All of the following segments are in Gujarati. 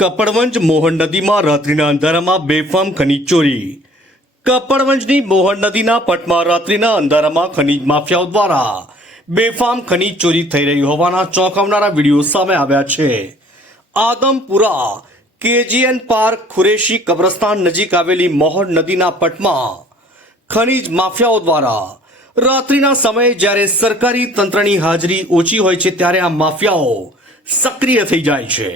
કપડવંજ મોહન નદીમાં રાત્રિના અંધારામાં બેફામ ખનીજ ચોરી. કપડવંજની મોહન નદીના પટમાં રાત્રિના અંધારામાં ખનીજ માફિયાઓ દ્વારા બેફામ ખનીજ ચોરી થઈ રહી હોવાના ચોંકાવનારા વિડીયો સામે આવ્યા છે. આદમપુરા કેજીએન પાર્ક ખુરેશી કબ્રસ્તાન નજીક આવેલી મોહન નદીના પટમાં ખનીજ માફિયાઓ દ્વારા રાત્રિના સમયે જ્યારે સરકારી તંત્રની હાજરી ઓછી હોય છે ત્યારે આ માફિયાઓ સક્રિય થઈ જાય છે.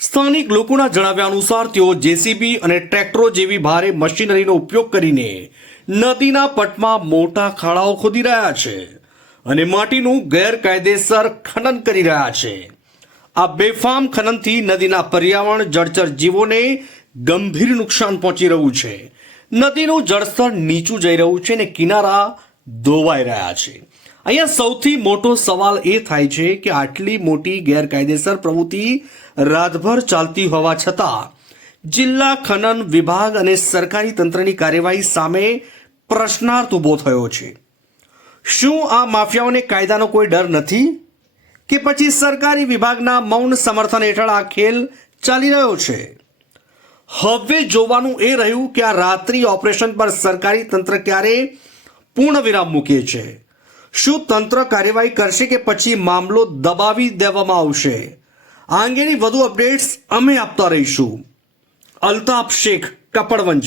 સ્થાનિક લોકોના જણાવ્યા અનુસાર તેઓ જેસીબી અને ટ્રેક્ટરો જેવી ભારે મશીનરીનો ઉપયોગ કરીને નદીના પટમાં મોટા ખાડાઓ ખોદી રહ્યા છે અને માટીનું ગેરકાયદેસર ખનન કરી રહ્યા છે. આ બેફામ ખનનથી નદીના પર્યાવરણ જળચર જીવોને ગંભીર નુકસાન પહોંચી રહ્યું છે. નદીનું જળસ્તર નીચું જઈ રહ્યું છે અને કિનારા ધોવાઈ રહ્યા છે. અહીંયા સૌથી મોટો સવાલ એ થાય છે કે આટલી મોટી ગેરકાયદેસર પ્રવૃત્તિ રાતભર ચાલતી હોવા છતાં જિલ્લા ખનન વિભાગ અને સરકારી તંત્રની કાર્યવાહી સામે પ્રશ્નાર્થ ઊભો થયો છે. શું આ માફિયાઓને કાયદાનો કોઈ ડર નથી કે પછી સરકારી વિભાગના મૌન સમર્થન હેઠળ આ ખેલ ચાલી રહ્યો છે? હવે જોવાનું એ રહ્યું કે આ રાત્રિ ઓપરેશન પર સરકારી તંત્ર ક્યારે પૂર્ણ વિરામ મૂકે છે. શું તંત્ર કાર્યવાહી કરશે કે પછી મામલો દબાવી દેવામાં આવશે? આ અંગેની વધુ અપડેટ્સ અમે આપતા રહીશું. અલ્તાફ શેખ, કપડવંજ.